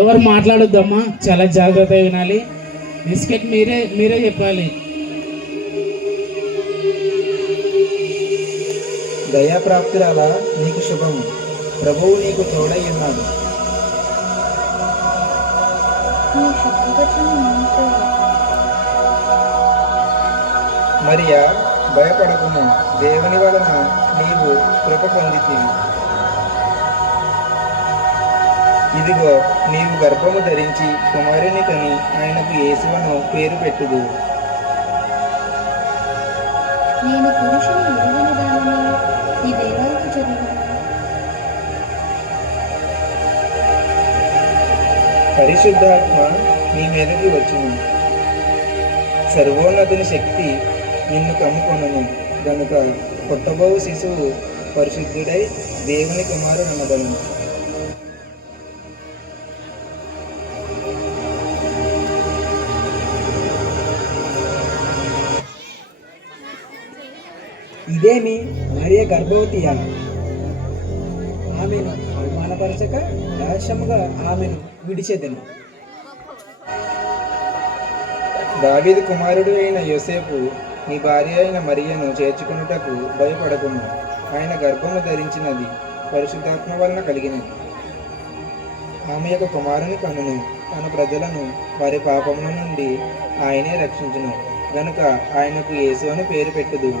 ఎవరు మాట్లాడొద్దమ్మా, చాలా జాగ్రత్తగా వినాలి. బిస్కెట్ మీరే మీరే చెప్పాలి. దయాప్రాప్తురాల నీకు శుభము, ప్రభువు నీకు తోడై ఉన్నాడు. మరియా భయపడకుము, దేవుని వలన నీవు కృప పొందితివి. ఇదిగో నీవు గర్భము ధరించి కుమారుని కని ఆయనకు యేసువను పేరు పెట్టుదు. నేను పురుషుని ఎరుగని దానిని ఇదేలాగా జరుగును. పరిశుద్ధాత్మ నీ మీదకి వచ్చును, సర్వోన్నతుని శక్తి నిన్ను కమ్ముకొనును గనుక పుట్టబోవు శిశువు పరిశుద్ధుడై దేవుని కుమారుడు అనబడును. ఇదేమి మరియ గర్భవతియా? ఆమెను అవమానపరచక రహస్యముగా ఆమెను విడిచెదను. దావీదు కుమారుడు అయిన యోసేపు నీ భార్య అయిన మరియను చేర్చుకున్నటకు భయపడకుము. ఆయన గర్భము ధరించినది పరిశుద్ధాత్మ వలన కలిగినది. ఆమె యొక్క కుమారుని కనును, తన ప్రజలను వారి పాపముల నుండి ఆయనే రక్షించును గనుక ఆయనకు యేసు అని పేరు పెట్టుదు.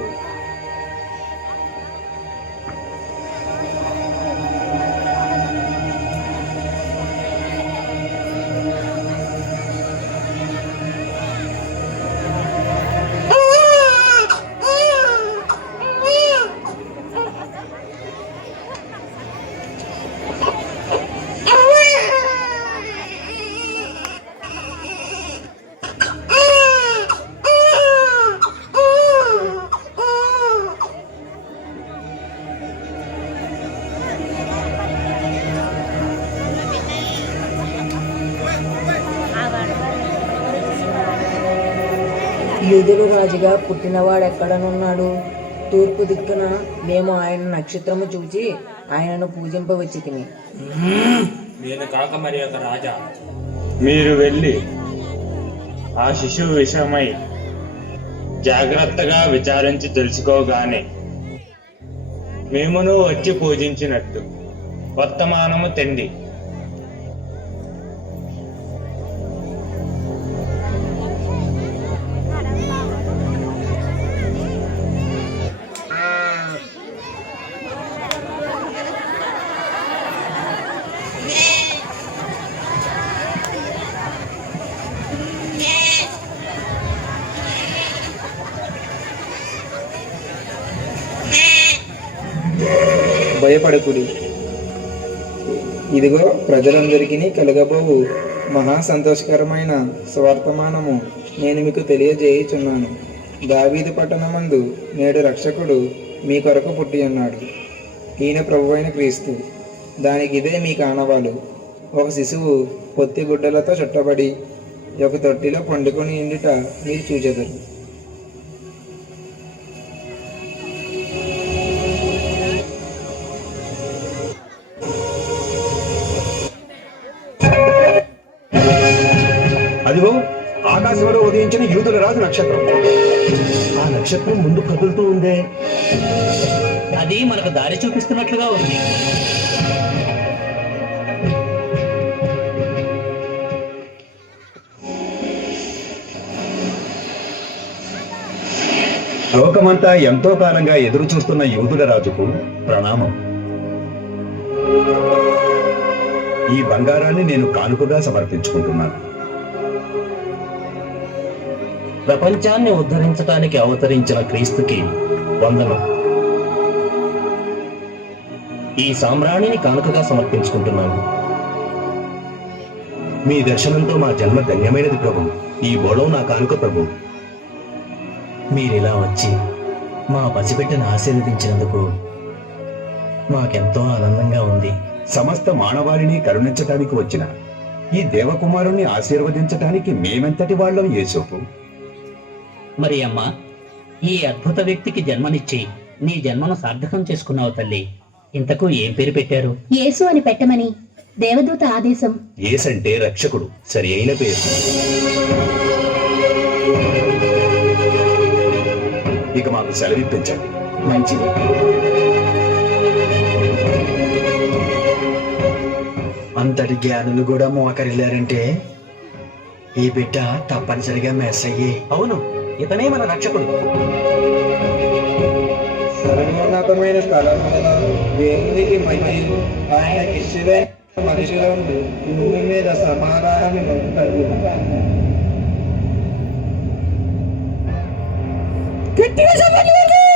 యూదుల రాజుగా పుట్టినవాడెక్కడనున్నాడు? తూర్పు దిక్కున మేము ఆయన నక్షత్రము చూచి ఆయనను పూజింపవచ్చి తిని. నేను కాక మరి ఒక రాజా? మీరు వెళ్ళి ఆ శిశువు విషయమై జాగ్రత్తగా విచారించి తెలుసుకోగానే మేమును వచ్చి పూజించినట్టు వర్తమానము తెండి. భయపడకుడి, ఇదిగో ప్రజలందరికీ కలగబోవు మహా సంతోషకరమైన స్వర్తమానము నేను మీకు తెలియజేయుచున్నాను. దావీదు పట్టణమందు నేడు రక్షకుడు మీ కొరకు పుట్టి ఉన్నాడు. ఈయన ప్రభువైన క్రీస్తు. దానికి ఇదే మీ కానవాలు. ఒక శిశువు పొత్తి గుడ్డలతో చుట్టబడి ఒక తొట్టిలో పండుకొని ఉండుట మీరు చూచెదరు. అదిగో ఆకాశంలో ఉదయించిన యూదుల రాజు నక్షత్రం. ఆ నక్షత్రం ముందు కదులుతూ ఉందే. అది మనకు దారి చూపిస్తున్నట్లుగా ఉంది. లోకమంతా ఎంతో కాలంగా ఎదురు చూస్తున్న యూదుల రాజుకు ప్రణామం. ఈ బంగారాన్ని నేను కానుకగా సమర్పించుకుంటున్నాను. ప్రపంచాన్ని ఉద్ధరించడానికి అవతరించిన క్రీస్తుకి వందనం. ఈ సామ్రాణిని కానుకగా సమర్పించుకుంటున్నాను. మీ దర్శనంతో మా జన్మ ధన్యమైనది ప్రభు. ఈ బోళం నా కానుక ప్రభు. మీరిలా వచ్చి మా పసిబిడ్డను ఆశీర్వదించినందుకు మాకెంతో ఆనందంగా ఉంది. సమస్త మానవాళిని కరుణించటానికి వచ్చిన ఈ దేవకుమారుణ్ణి ఆశీర్వదించటానికి మేమెంతటి వాళ్ళం యేసోపు. మరి అమ్మా, ఈ అద్భుత వ్యక్తికి జన్మనిచ్చి నీ జన్మను సార్థకం చేసుకున్నావు తల్లి. ఇంతకు ఏం పేరు పెట్టారు? యేసు అని పెట్టమని దేవదూత ఆదేశం. ఏస్ అంటే రక్షకుడు, సరి అయిన పేరు. ఇక మాకు సెలవిప్పించండి. మంచిది. అంతటి జ్ఞానులు కూడా మోకరిల్లారంటే ఈ బిడ్డ తప్పనిసరిగా మెస్ అయ్యి. అవును, ఇతనే మన రక్షకుడు. సర్వోన్నతమైన స్థలములలో దేవునికి మహిమ, ఆయనకి ఇష్టమైన మనుషులను భూమి మీద సమాధానం గట్టిగా చెప్పండి.